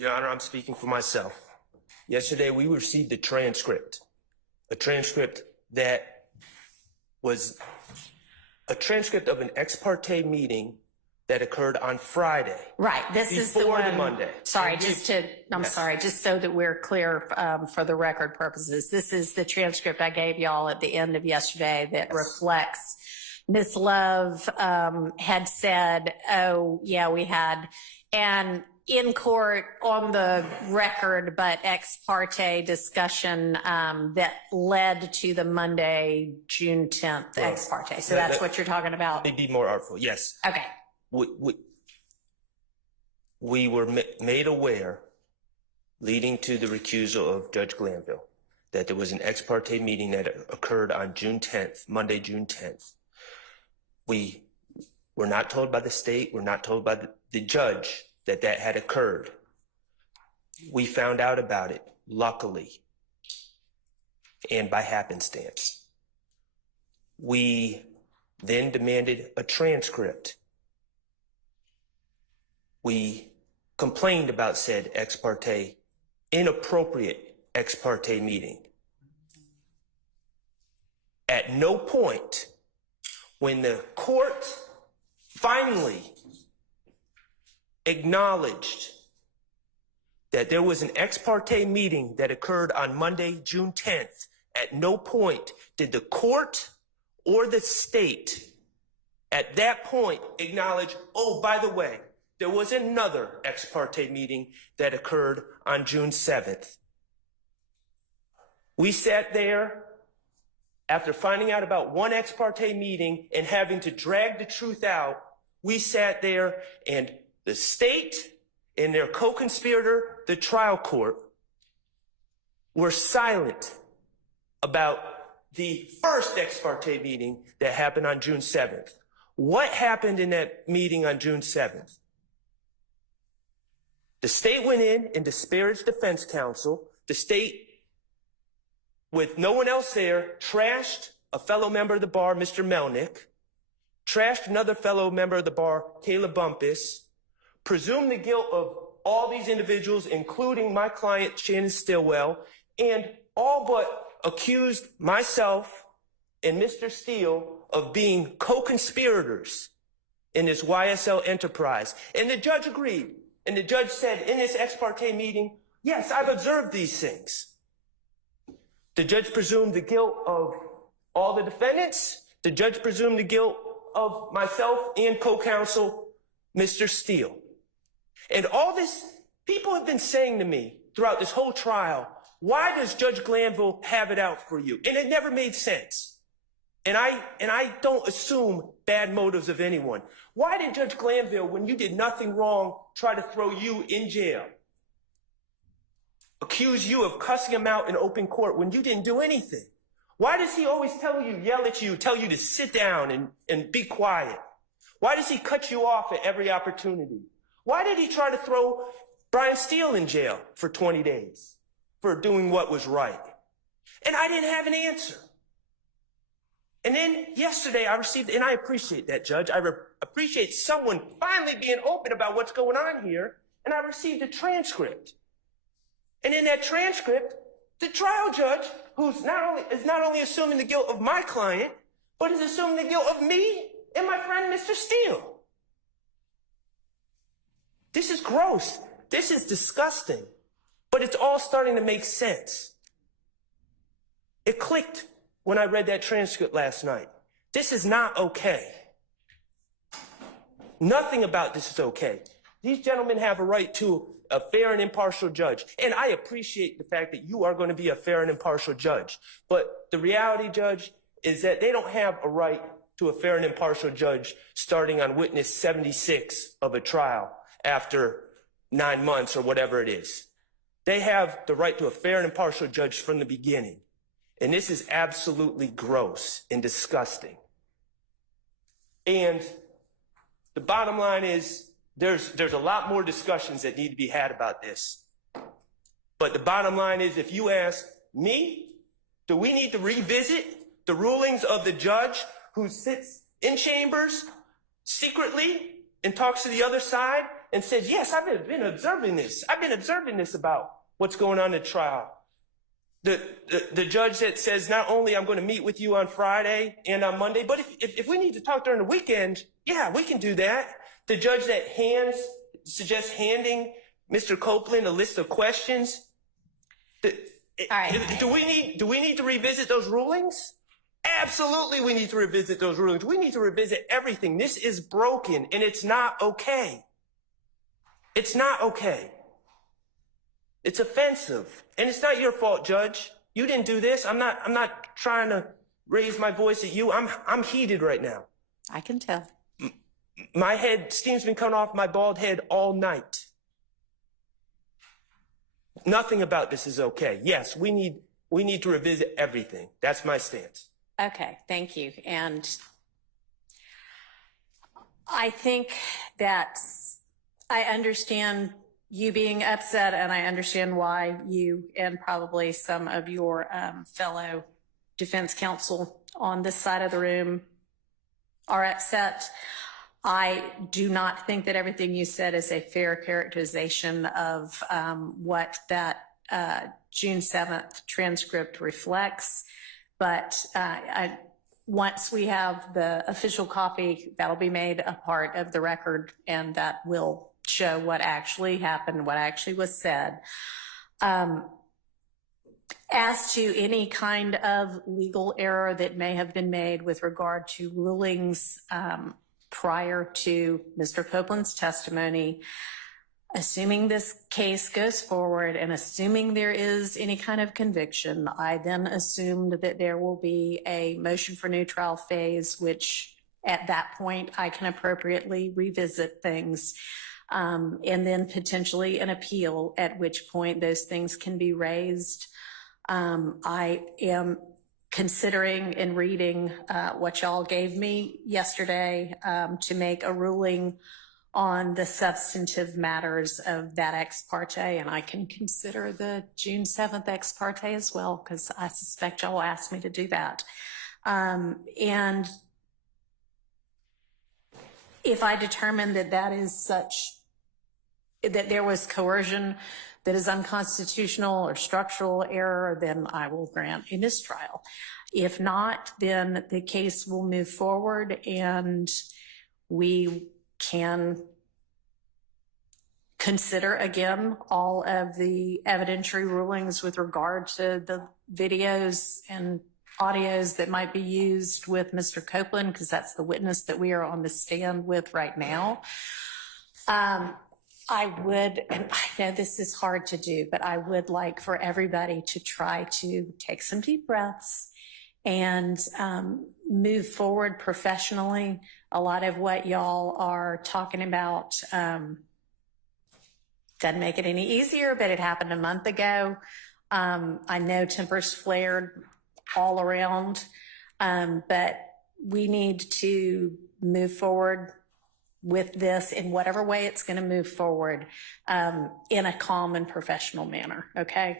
Your Honor, I'm speaking for myself. Yesterday, we received a transcript that was a transcript of an ex parte meeting that occurred on Friday. Right. This is the one. Before the Monday. Sorry, sorry, just so that we're clear for the record purposes. This is the transcript I gave y'all at the end of yesterday that reflects Ms. Love had said, oh, yeah, we had, and in court on the record, but ex parte discussion that led to the Monday, June 10th ex parte. So that's what you're talking about? Let me be more artful. Yes. Okay. We were made aware, leading to the recusal of Judge Glanville, that there was an ex parte meeting that occurred on June 10th, Monday, June 10th. We were not told by the state, we're not told by the judge that had occurred. We found out about it, luckily, and by happenstance. We then demanded a transcript. We complained about said ex parte, inappropriate ex parte meeting. At no point, when the court finally acknowledged that there was an ex parte meeting that occurred on Monday, June 10th, at no point did the court or the state at that point acknowledge, oh, by the way, there was another ex parte meeting that occurred on June 7th. We sat there after finding out about one ex parte meeting and having to drag the truth out. We sat there and the state and their co-conspirator, the trial court, were silent about the first ex parte meeting that happened on June 7th. What happened in that meeting on June 7th? The state went in and disparaged defense counsel. The state, with no one else there, trashed a fellow member of the bar, Mr. Melnick, trashed another fellow member of the bar, Caleb Bumpus, presumed the guilt of all these individuals, including my client, Shannon Stillwell, and all but accused myself and Mr. Steele of being co-conspirators in this YSL enterprise. And the judge agreed. And the judge said in this ex parte meeting, yes, I've observed these things. The judge presumed the guilt of all the defendants. The judge presumed the guilt of myself and co-counsel, Mr. Steele. And all this, people have been saying to me throughout this whole trial, why does Judge Glanville have it out for you? And it never made sense. And I don't assume bad motives of anyone. Why did Judge Glanville, when you did nothing wrong, try to throw you in jail? Accuse you of cussing him out in open court when you didn't do anything? Why does he always tell you, yell at you, tell you to sit down and be quiet? Why does he cut you off at every opportunity? Why did he try to throw Brian Steele in jail for 20 days for doing what was right? And I didn't have an answer. And then yesterday I received, and I appreciate that, Judge. I appreciate someone finally being open about what's going on here. And I received a transcript. And in that transcript, the trial judge, who's not only assuming the guilt of my client, but is assuming the guilt of me and my friend, Mr. Steele. This is gross. This is disgusting. But it's all starting to make sense. It clicked when I read that transcript last night. This is not okay. Nothing about this is okay. These gentlemen have a right to a fair and impartial judge. And I appreciate the fact that you are going to be a fair and impartial judge. But the reality, Judge, is that they don't have a right to a fair and impartial judge starting on witness 76 of a trial after 9 months or whatever it is. They have the right to a fair and impartial judge from the beginning. And this is absolutely gross and disgusting. And the bottom line is there's a lot more discussions that need to be had about this. But the bottom line is, if you ask me, do we need to revisit the rulings of the judge who sits in chambers secretly and talks to the other side and says, yes, I've been observing this. I've been observing this about what's going on in the trial. The judge that says, not only I'm going to meet with you on Friday and on Monday, but if we need to talk during the weekend, yeah, we can do that. The judge that suggests handing Mr. Copeland a list of questions. All right. Do we need to revisit those rulings? Absolutely, we need to revisit those rulings. We need to revisit everything. This is broken, and it's not okay. It's not okay. It's offensive, and it's not your fault, Judge. You didn't do this. I'm not trying to raise my voice at you. I'm heated right now. I can tell. My steam's been coming off my bald head all night. Nothing about this is okay. Yes, we need to revisit everything. That's my stance. Okay, thank you. And I think that I understand you being upset, and I understand why you and probably some of your fellow defense counsel on this side of the room are upset. I do not think that everything you said is a fair characterization of what that June 7th transcript reflects. But once we have the official copy, that'll be made a part of the record, and that will show what actually happened, what actually was said. As to any kind of legal error that may have been made with regard to rulings prior to Mr. Copeland's testimony, assuming this case goes forward and assuming there is any kind of conviction, I then assumed that there will be a motion for new trial phase, which at that point I can appropriately revisit things, and then potentially an appeal, at which point those things can be raised. I am considering and reading what y'all gave me yesterday to make a ruling on the substantive matters of that ex parte, and I can consider the June 7th ex parte as well, because I suspect y'all will ask me to do that. And if I determine that that is such, that there was coercion that is unconstitutional or structural error, then I will grant a mistrial. If not, then the case will move forward and we can consider again all of the evidentiary rulings with regard to the videos and audios that might be used with Mr. Copeland, because that's the witness that we are on the stand with right now. I would, and I know this is hard to do, but I would like for everybody to try to take some deep breaths and move forward professionally. A lot of what y'all are talking about doesn't make it any easier, but it happened a month ago. I know tempers flared all around, but we need to move forward with this in whatever way it's going to move forward in a calm and professional manner, okay?